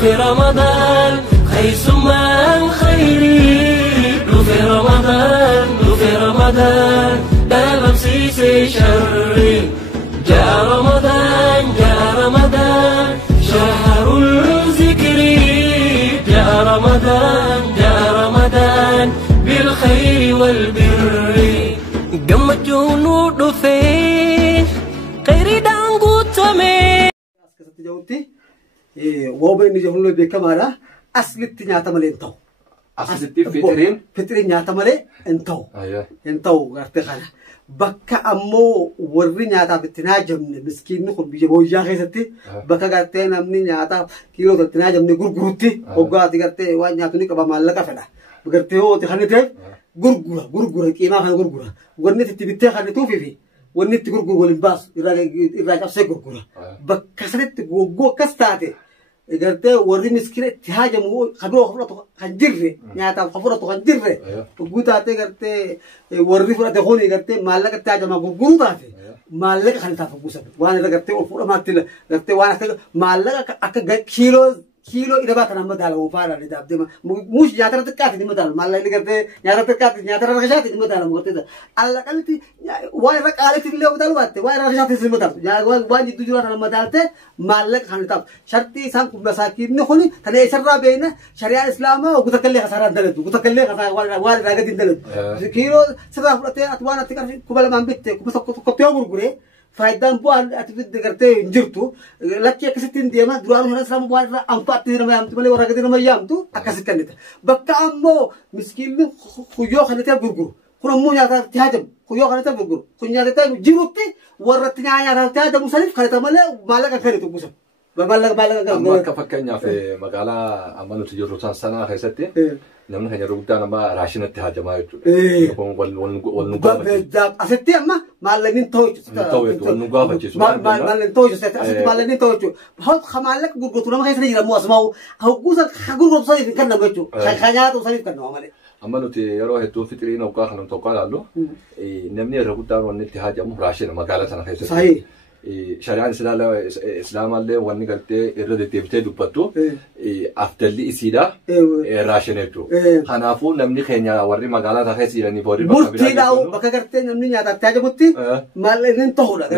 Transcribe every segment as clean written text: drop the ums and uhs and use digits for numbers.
في رمضان خيس من خيري في رمضان لا بمسيس شري جاء رمضان شهر الذكر جاء رمضان بالخير والبر قمت جنود في خير دانغو تمي جاوبتي وبين جهنم بكمالا أصلت نياتا مالي انتو أصلتي فطرين نياتا مالي انتو انتو غرتي خالا بكا أمو ورّي نياتا بتناجم مسكين نخل بيجيبو جاخي ستي بكا غرتي نمني نياتا كيلو تناجم غرغروتي وغاتي غرتي وان نياتوني كبا مالكا فدا بغرتي هو تخنيتي غرغورا كيما خان غرغورا ورنيتي تبيتي خانيتو في ونيت غرغور ولباس إراجع أفسد غرغورا بكسرت غوغو كستاتي إذا ورّي مسكين تهاجم خبره خنجرة نياتا خبره خنجرة وقوتاتي قرتي ورّي فرات خوني قرتي مالك تهاجم غرغور تاتي مالك خلتا فبوسة وانا قرتي وفور ما تلا قرتي وانا مالك كيلو إذا باتنا مدال وفارا لداب دم مش ياترا تكاتي دم مدال مالا اللي قرتي ياترا رجعتي دم مدال مقتي ده الله قالتي واي رك قالتي اللي مدال واتي واي رجعتي دم مدال يا واي جدو جوارا مدال ته مالك خانتاب شرطي سان مساكين نخوني تنا يسرى بينه شريعة الإسلام وقتكلي خسارة دلت وقتكلي خسارة واي راجع دلت كيلو سبعة فلتة أتوانا تكر كبلا ما بيته كبسة غرغورة فايدان بوان أتفيد قرتي جرتو لكن كستين ديما دوار هنا سلام بوان أمبات دينا ما يامتو مالي ورقة دينا ما يامتو أكاسي كنيته بكا أمو مسكين خيو خليته غرغور كنا مو نياتا تهاجم خيو خليته غرغور كنا نياتا جيروتي ورتني نياتا تهاجم مسالف خليته مالك خليته بوسا مالك أما كفكني في مقالة أما نتجرو سنة خيستي لمن هني رودنا ما راشين التهاجم ما يتو والنقابة أستي أما مالين تويج والنقابة جسوا مالين تويج أستي مالين تويج هاد خمالك غرغورنا ما خيسنا يرمو أسمعه هو جوزك غرغور صاري في كنا بيتو خيانات وصاري في كنا عمله أما نتي يروح تو فطرين أو كاخنا توقع له نمني رودنا والنتهاجم راشين مقالة سنة خيستي صحيح شريعة الإسلام اللي واني قلت إرد تبتدي دبتو أفتلي إسيدا راشنتو خنافو نمني خنيا وري مقالة تخيس إلى بوري مرتي لاو بكا قرتي نمني نياتا تاجا متي مال ننتهولا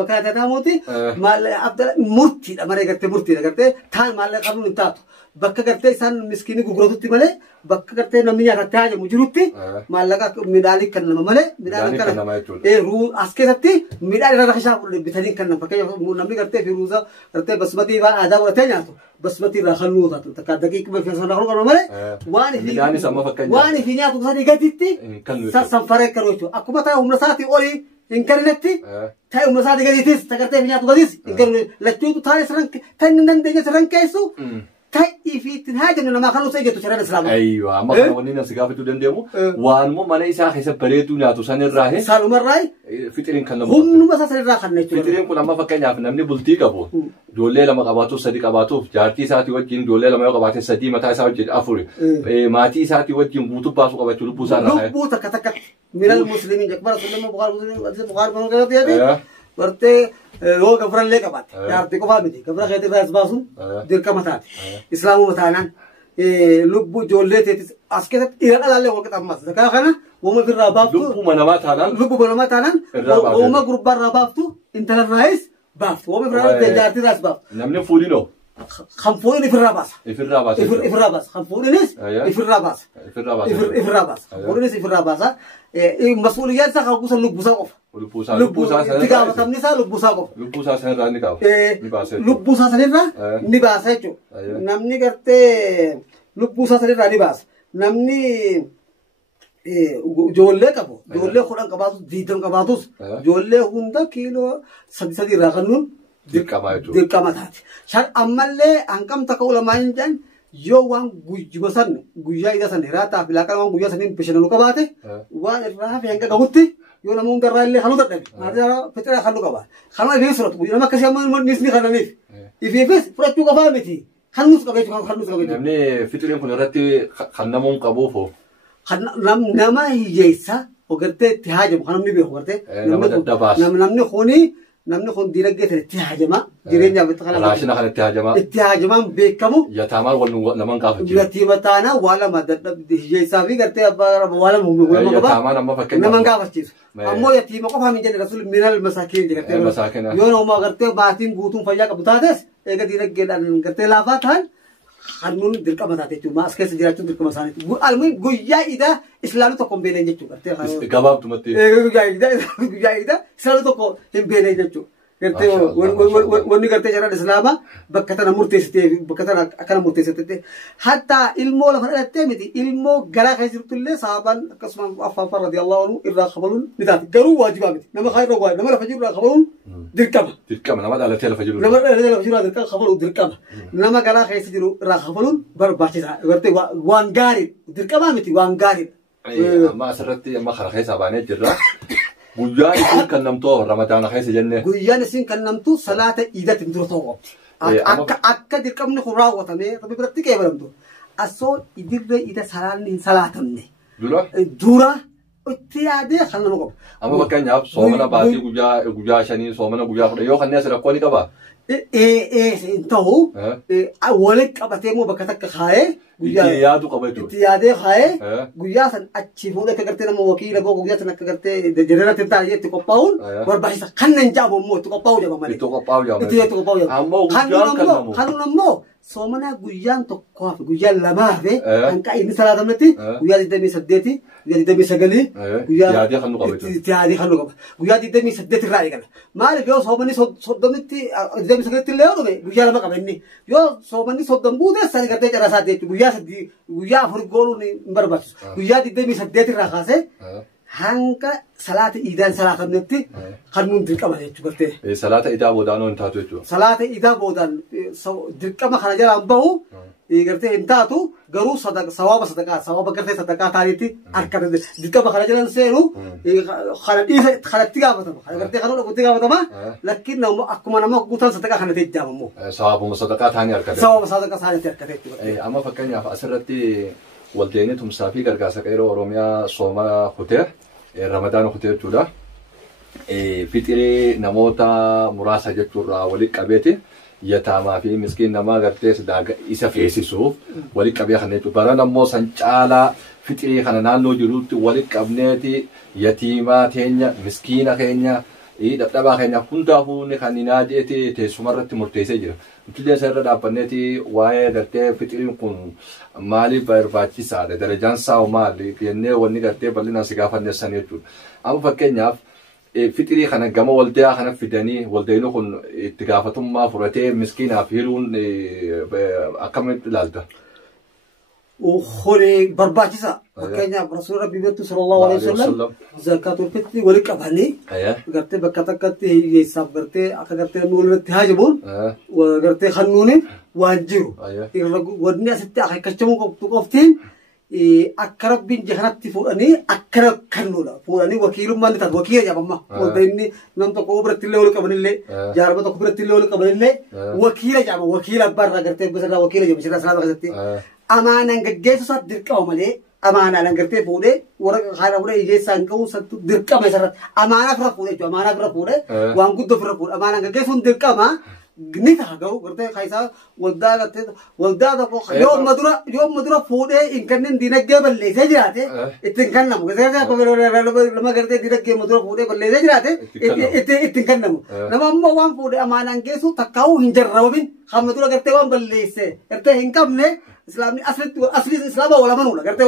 بكا تاتا موتي مال عبد مرتي أمري قرتي ثان مال قانون انتاتو بكا قرتي سان مسكيني غوغروتي مالي بكا قرتي نمني نياتا تاجا مجروتي مالك ميدالي كنما مالي ميدالي كنما رو أسكتتي ميدالي رخشة بتهدين كنا بكيا نمني قرتي في روزا قرتي بسمتي وأدا ورتين ياتو بسمتي راخلوه تاتو تكادكيك بفيسان راخلو كنا مالي واني في نياتو سادي قديتي سنفرق كروتو أكو متى ومرساتي أولي إن كرنتي تاي ومرساتي قديتيس تكرتي في نياتو قديس إن كرن لتجو تاري سرنك تنين دنيا سرنك كيسو تاي في تنهاجم إنه ما خلوا سيجتو شرنا الإسلام أيوة ما كنا ونينا سقافة تدندمو وان مو ماني ساخ حسب بريتو ناتو سان الراهي سالو مرراي فيترين كنا هم نما سان الراهي خلنا فيترين كنا ما فكرنا في نمني بلتي كابو دولة لما قباتو صديق قباتو جارتي ساعتي وجين دولة لما يقباتي صديق متى ساعتي أفوري ماتي ساعتي وجين بوتو باسو قباتو لبوسا راهي لبوتا كتكت من المسلمين جكبر سلم بخار بنو كذا تيجي ورتي هو كفر لك بعد يارتي كفامي كفر خيتي راس باسو دير كمتات إسلام ومتانا لبو جولة تيجي أسكت إيران على اللي هو كتاب ماس ذكر خنا وما في الرباط لبو منامات هذا وما جروب الرباط انت الرئيس باف وما في الرباط جارتي راس باف نمني فولينو خمفوني في الراباس خمفوني ناس في الراباس خمفوني ناس في الراباس مسؤوليات سا خلقوس لبوسا تيجا تمني سا لبوسا سنرا نكاو لبوسا سنرا نباسة جو نمني كرتے لبوسا سنرا نباس نمني جولة كابو جولة خوران كباتوس ديتم كباتوس جولة هوندا كيلو سدي راغنون dirqama taate shan ammallee hangam takka ulamaa'in jedhan yoo waan guyyaa guyyaa isa san hiraataaf laaqana waan guyyaa saniin bishannanu qabaate waan irraa fi hanga gahutti yoo nama hundarraa illee hanuu dadhabe maatii fixira halluu qaba kanuma ifee suratu nama akkasii amma nisni kananiif ifeefes fudhachuu qabaa miti hannuus qabeechu namni fixiriin kun irratti kan namuun qabuufoo nama hiyyeessa ogartee itti haajamu kan namni beeku gartee namni kuni namni kun diinagdee ta'e itti haajama jireenya bitta kana raashina kan itti haajamaan beekamu yataamaan wal naman gaafachiisu yatiima taanaa waa lama hiyyeessaa fi gartee abbaa waa lama humna yataamaan amma fakkeenya naman gaafachiisu ammoo yatiima qofa min jedhe rasul minal masaakiin gartee yoo nama gartee baatiin guutuun fayyaa qabu taates eega diinagdeedhaan gartee laafaa ta'an hannuun dirqama taate jechuudha as keessa jiraachuun dirqama isaaniiti almuun guyyaa idaa islaamni tokko hin beekne jechuudha gabaabtumatti guyyaa idaa islaamni tokko hin beekne jechuudha gartee wanni gartee jaraan islaamaa bakka tana murteessitee bakka tana akkana murteessitee hatta ilmoo lafa dhalattee miti ilmoo garaa keessa jirtullee sahabaan akkasuma Affaan radiyallahu anhu irraa qabaluun ni taati garuu waajibaa miti nama kaa irra waa nama lafa jiru irraa qabaluun dirqama nama dhalatee lafa jiru dirqama qabaluun dirqama nama garaa keessa jiru irraa qabaluun barbaachisaa gartee waan gaarii dirqamaa miti waan gaarii amma asirratti amma karaa keessaa baanee jirra. Guyyaan isin kan namtoo Ramadaana keessa jenne. Guyyaan isin kan namtu salaata iidatti dura ta'uu qabdi. Akka dirqamni kun raawwatamee rabbi biratti qeebalamtu. Asoo idirree iida salaanni hin salaatamne. Dura itti yaadee kan nama qabu. Amma fakkeenyaaf soomana baatii guyyaa shanii soomana guyyaa kudha yoo kanneen asirra kooni qabaa. Ta'u walitti qabatee immoo bakka takka kaayee itti yaadu qaba jechuudha. Itti yaadee kaayee guyyaa san achi fuudhee akka gartee nama wakiila boo guyyaa san akka gartee jeneralatti hin taane itti qophaa'uun barbaachisa. Kan nan jaabu immoo itti qophaa'uu jaba malee. Itti qophaa'uu jaba malee. Itti qophaa'uu jaba. Ammoo guyyaan kan namu. Kanuun ammoo soomana guyyaan tokkoo hafe guyyaan lamaa hafe kan inni salaatamnetti guyyaa 28 guyyaa 29 guyyaa yaadee kan nu qaba jechuudha. Itti yaadee kan nu qaba. Guyyaa 28 irraa eegala. Maaliif yoo soomanni 30tti 29tti illee yoo dhume guyyaa lama qaba inni. Yoo soomanni 30 buute sani gartee carasaa jechuudha. Guyyaa afur gooluun hin barbaachisu. Guyyaa 28 irraa kaasee hanga salaata iidaan salaatamnetti kan nuun dirqama jechuudha gartee. Salaata iidaa boodaan hin taatu jechuudha. Salaata iidaa boodaan dirqama kana jalaan bahu gartee hin taatu garuu sawaaba gartee sadaqaa taaniitti harka dirqama kana jalaan seenu kanatti gaafatama. Kana gartee kanuu dhabuutti gaafatama. Lakkiin akkuma nama guutaan sadaqaa kanatti ijjaama immoo. Sawaabuma sadaqaa taanii harkate. Sawaaba sadaqaa taaniitti harkate jechuudha. Amma fakkeenyaaf asirratti walteenii tumsaa fi gargaarsa qeeroo Oromiyaa sooma kutee Ramadaan kutee jechuudha. Fixirii namoota muraasa jechuurraa walitti qabeeti yataamaa fi miskiin namaa gartee isa feesisuuf walitti qabee kan jechuudha. Baran ammoo san caalaa fixirii kana naannoo jirutti walitti qabneeti yatiimaa teenya miskiina keenya dadhabaa keenya hundaafuu kan inaadeeti teessumarratti murteessee jira. Nutillee irra dhaabbanneeti waa'ee gartee fixiriin kun maaliif barbaachisaadha darajaan isaa maali jennee wanni gartee bal'inaan si gaafanneessan jechuudha. Amma fakkeenyaaf fixiri kana gama waldaa kana fidanii waldayni kun itti gaafatummaa fudhatee miskiinaaf hiruun akkamitti ilaalta? Khore barbaachisa. Fakkeenyaaf rasuula rabbii beektu sallallahu alaihi wasallam zakaatul fitri walitti qabanii gartee bakka takkatti hiyyeessaaf gartee akka gartee nu walirratti haajamuun gartee kannuuni waan jiru. Wanni asitti akeekachamuu qabdu qoftiin akka rabbiin jahanatti fuudhanii akkana kannuudha. Fuudhanii wakiilummaan ni taatu. Wakiila jedhama. Wanta inni nam tokko biratti illee walitti qabanillee jaarma tokko biratti illee walitti qabanillee wakiila jedhama. Wakiila abbaarraa gartee gosa wakiila jedhama. Sirraa salaama keessatti. Amaanaan gaggeessu isaa dirqama malee amaanaadhaan gartee fuudhee warra haala fuudhee hiyyeessaan qabu dirqama isarratti amaanaa firra fuudhee jechuudha. Amaanaa firra fuudhee waan guddoo firra fuudhee amaanaan gaggeessuun dirqama ni ta'a garuu gartee kaayisaa waldaa gartee waldaa tokko yoo dura fuudhee hin kanneen diinagdee balleessee jiraate ittiin kannamu. Nama gartee diinagdee dura fuudhee balleessee jiraate ittiin kannamu. Nama ammoo waan fuudhee amaanaan geessu takkaa'uu hin jarrabamin hamma dura gartee waan balleessee gartee hin qabne. Islamni asli Islama wala manula gartee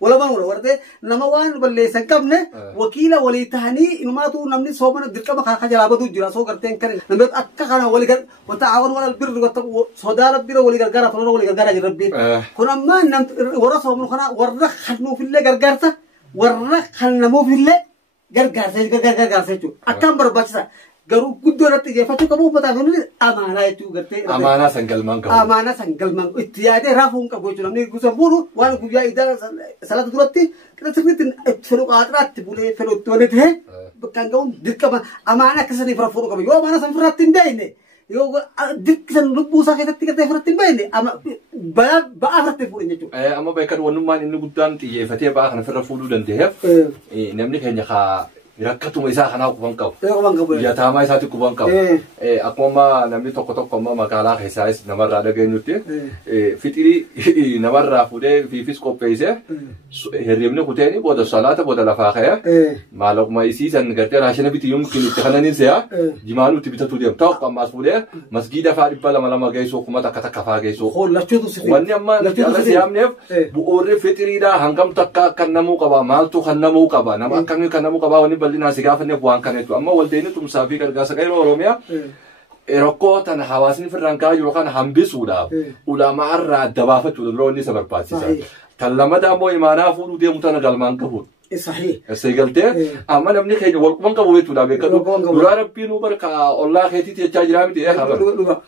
wala manula gartee nama waan balleessan qabne wakiila walii tahanii inumaatu namni soomana dirqama kana jalaabatu jira soo garteen kan namni akka kana walii gar wanta awan wala birri wanta sodaa rabbira walii gargaara tola walii gargaara jira rabbi kun amma nam warra soomanu kana warra khanu fille gargaarta warra khanamu fille gargaarsa jechuudha akkam barbaachisa. Garuu guddoo irratti xiyyeeffachuu qabu uummataa fi amaanaa jechuudha gartee. Amaanaa sangalmaan qabu. Amaanaa sangalmaan itti yaadee raafuu hin qabu jechuudha. Namni guutuun fuudhu waan guyyaa idaa salaata duratti sirriitti fedhu qaxiraatti bulee fedhu itti walitti ta'e bakka ga'uun dirqama amaanaa akkasanii fira fuudhu qabu. Yoo amaanaa san firratti hin beekne yoo dirqisan lubbuu isaa keessatti gartee firratti hin beekne ba'aa firratti fuudhan jechuudha. Amma beekan wannummaan inni guddaan xiyyeeffatee ba'aa kana firra fuudhuu danda'eef namni keenya haa rakkatuma isaa kanaa quban qabu. Quban qabu. Yataamaa isaatti quban qabu. Akkuma namni tokko amma magaalaa keessaas namarraa dhageenyutti fixirii namarraa fuudhee fiifis qopheessee hirribni kuteeni booda salaata booda lafaa ka'ee maalaquma isiisan gartee raashina biti yookiin itti kananiin se'a jimaanuu itti bitatu deemu. Ta'u ammaas fuudhee masgiida fa'aa 200 geessuu kuma takka fa'aa geessuu. Wanni amma irra siyaamneef bu'uurri fixiriidhaa hangam takka kan namuu qaba maaltu kan namuu qaba nama akkamii kan namuu qaba wanni bal'inaan si gaafanneef waan kaneetu amma waldeeni tumsaa fi gargaarsa qayyoo Oromiyaa rakkoo tana hawaasni firraan kaa'aa jiru kana hambisuudhaaf ulamaa irraa adda baafachuudha biroo inni isa barbaachisa. Tan lamada ammoo imaanaa fuudhuu deemu tana galmaan qabuudha. صحيح. السيجلتين أما نبني خير والقبان كبويتو لا بيكدو دورا ربي نوبر كا الله خيتي تيجي رامتي إيه خبر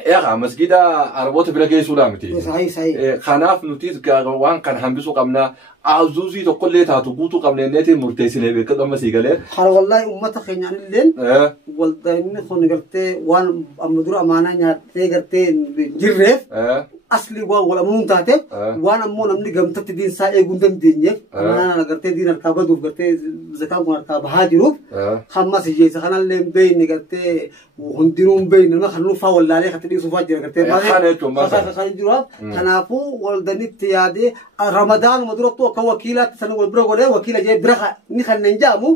إيه خا مسجدا عربوت بلا كي سلامتي صحيح صحيح خناف نوتيز كوان كان همبسو قمنا عزوزي تقول لي تاتوبوتو قمنا نتي مرتسلة بيكدو أما سيجلة خال والله أمة خير يعني اللين والدين خون قرتي وان أمدور أمانة يعني قرتي جرف asli waa wala mun taate waan ammoo namni gamtatti diin saa eeguun dandeenyeef amana gartee diin harkaa baduuf gartee zakaan kun harkaa bahaa jiruuf hammas hiyyeessa kanallee hin beeyne gartee hundinuu hin beeyne nama kan nuufaa wallaalee kan dhiisuufaa jira gartee kan jiruuf kanaafuu waldanitti yaadee ramadaanuma durattuu akka wakiilaatti san wal bira godhee wakiila jee bira ni kanneen jaamu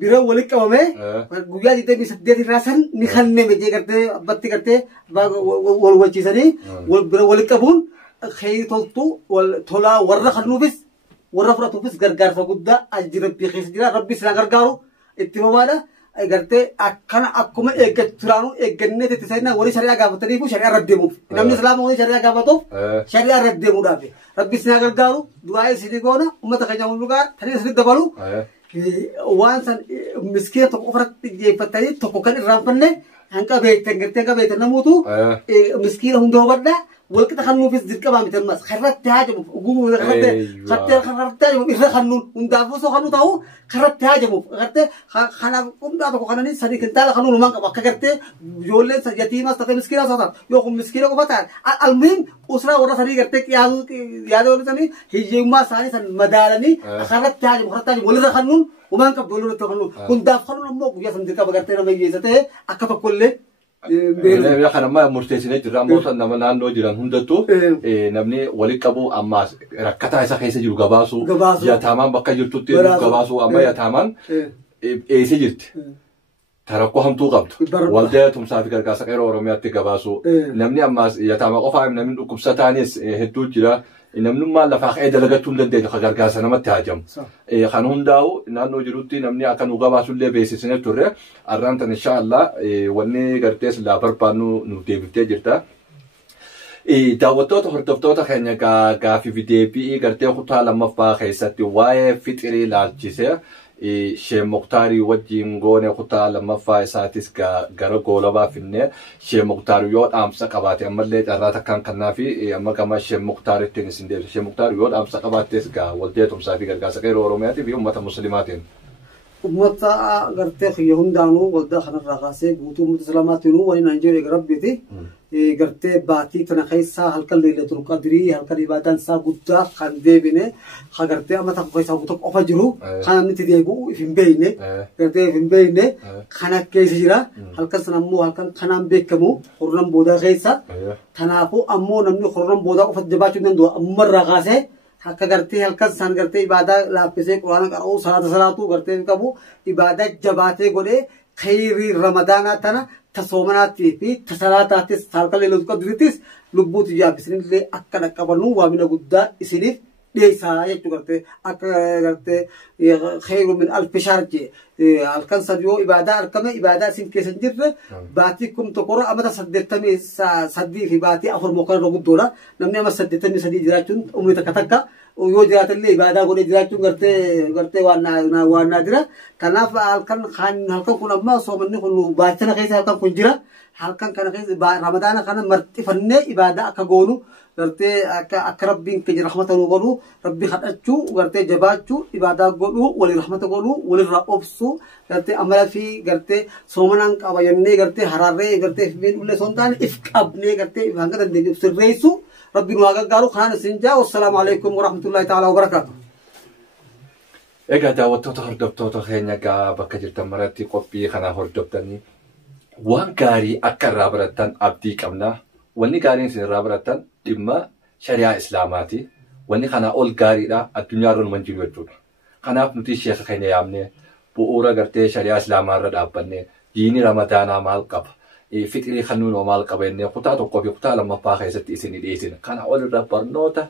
bira wali qabamee guyyaa 28 irraa san ni kanneme jee gartee abbatti gartee wal wachiisanii wal bira wali قبون خيطلتو والتلا ورا خلوفس ورا فراتوفس غرغار فغدا اجر بخيس جرا ربي سنا غرغارو اتموالا اگرته اكن اكما اگترانو اگنته تسينا وري شريعه غافتني بو شريعه ردمو نمن اسلام وري شريعه غافتو شريعه ردمو دافي ربي سنا غرغارو دعاء سيديغونا امه خجاو لغا تري سيد دبلو وانسان مسكيه تقفرت جيفتني تقوكن رامبنه هنكا بيتنگرتنگا بيتنموتو مسكيه هندو بدا والكده خلنو في الزرقة ما بتمس خرّت تهاجم وجوه خرّت تهاجم إذا خلنو وندافوسو خلنو تاو خرّت تهاجم خرّت خنا قوم ده بكو خناني سري كنتلا خلنو لمان كبكرت جولة يتيمة استخدم مسكينة صار يوم مسكينة كفتار المهم أسرة ورا سري كرتك يا ولا سني هي ما ساني سن مدارني خرّت تهاجم ولا خلنو ومان كبدولو تخلنو ونداف خلنو مو يا سندركة بكرت لما يجيزته أكتر كله يا أخي ما مرتسينة جراموسا نمنا نو جرام هندتو نبني ولي كابو أما ركعتا إسا خيسة جرو غباسو يا تمام بقى جرتو تيرو غباسو أما يا تمام إيسي جرت تركوا هم تو قبض والده تمسافر كاسا كيرو ورميات غباسو نبني أما يا تمام قفاهم نبني كوبساتانيس هدو جرا نمنو ما لفاق إيه دلقتون لندي خجر كاسا نمت تهاجم خانون داو نانو جروتي نمني أكن وغباسو اللي بيسيسنة توري أرانتا إن شاء الله وني قرتيس لابر بانو نوتيبتي جرتا داوتوتا هرتوتا خينيا كا في فيديو بي قرتي خطا لما فا خيساتي واي فيتري لالجيسي شيء مختاري وجين غوني خطا لما فا ساتيس غارو غولبا فيني شيء مختاري يود امسا قباتي املي تراتا كان كنافي اما كما شيء مختاري تنسندير شيء مختاري يود امسا قباتيس غا ولديتم سافي غرغاسا غير اورومياتي في امه مسلماتين امه غرتي يهندانو ولدا خن الرغاسي بوتو مسلماتينو وين نيجيريا ربيتي غرتي باتي تنخيسا هلكل ليله القدري هلكل عبادان سا غدا خان ديبنه خغرتي اما تخيسا غتو افجرو خان نتيجو فين بينه غرتي فين بينه خنا كيسيرا هلكل سنمو هلكل خنام بكمو خرم بودا خيسا تنافو امو نمني خرم بودا افجباچو نندو امر رغاسه حق غرتي هلكل سان غرتي عباده لابسه قران قرو صلاتو غرتي كبو عباده جباته غدي خير رمضان تنا تصومناتي في تصلاتاتي سالكل لوكدريتيس لبوت جابسن لي اكن قبنو وامنا غدا اسنيف ديسا يچغرتي اك غرتي خير من الف شهر جي الكن سديو عباده اركم عباده سين كيسنجر باتيكم تقرا امدا صدتمي صدي في باتي افر مقر غدولا نمني ما صدتمي صدي جراچون امي تكتك ويو جرات اللي عباده غدي جراچون غرتي وانا جرا كناف الكن خان هلكن كنا ما صومني كنو باتنا كيس هلكن كنجرا هلكن كان كيس رمضان كان مرتي فني عباده اكغونو غرتي اقربين كجي رحمته غلو ربي خدچو غرتي جباچو عباده غلو ولي رحمته غلو ولي رأوبسو غرتي امر في غرتي سومنان قبيني غرتي حراري غرتي بين ولي سونتان افقبني غرتي بانغ دندي سريسو ربي نواغا غارو خان سنجا والسلام عليكم ورحمه الله تعالى وبركاته Egaa daawwattoota hordoftoota keenya egaa bakka jirtan maratti qophii kana hordoftanii waan gaarii akka irraa barattan abdii qabna. Wanni gaariin isin irraa barattan dhimma shari'aa islaamaati. Wanni kana ol gaariidha addunyaa irra numan jiru jechuudha. Kanaaf nuti sheekha keenya yaamne bu'uura gartee shari'aa islaamaa irra dhaabbanne diinii ramadaanaa maal qaba fixrii kan nuunoo maal qaba jennee kutaa tokkoo fi kutaa lammaffaa keessatti isin dhiyeessina. Kana ol irra barnoota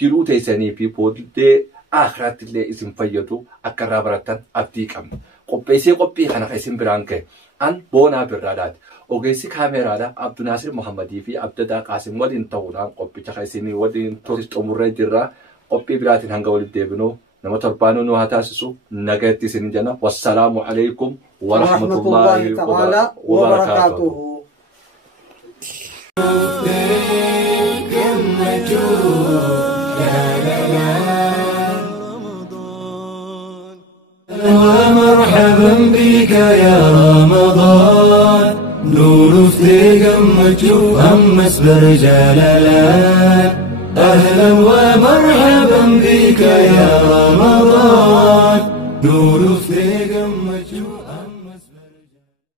jiruu teessanii fi booddee akhiraatti illee isin fayyadu akka irraa barattan abdii qabna. Qopheessee qophii kana isin biraan ka'e an boonaa birraadhaati. Ogeessi kaameraadha Abdunaasir Muhammadii fi Abdadaa Qaasim waliin ta'uudhaan qophicha isinii waliin xumurree jirra. Qophii biraatiin hanga walitti deebinu nama torbaanuu nu haa taasisu nagatti isin jenna. Wassalaamu alaikum wa rahmatullahi wa barakaatuhu. ومرحبا بك يا رمضان نور في قمته أمس برجالات أهلا ومرحبا بك يا رمضان نور في قمته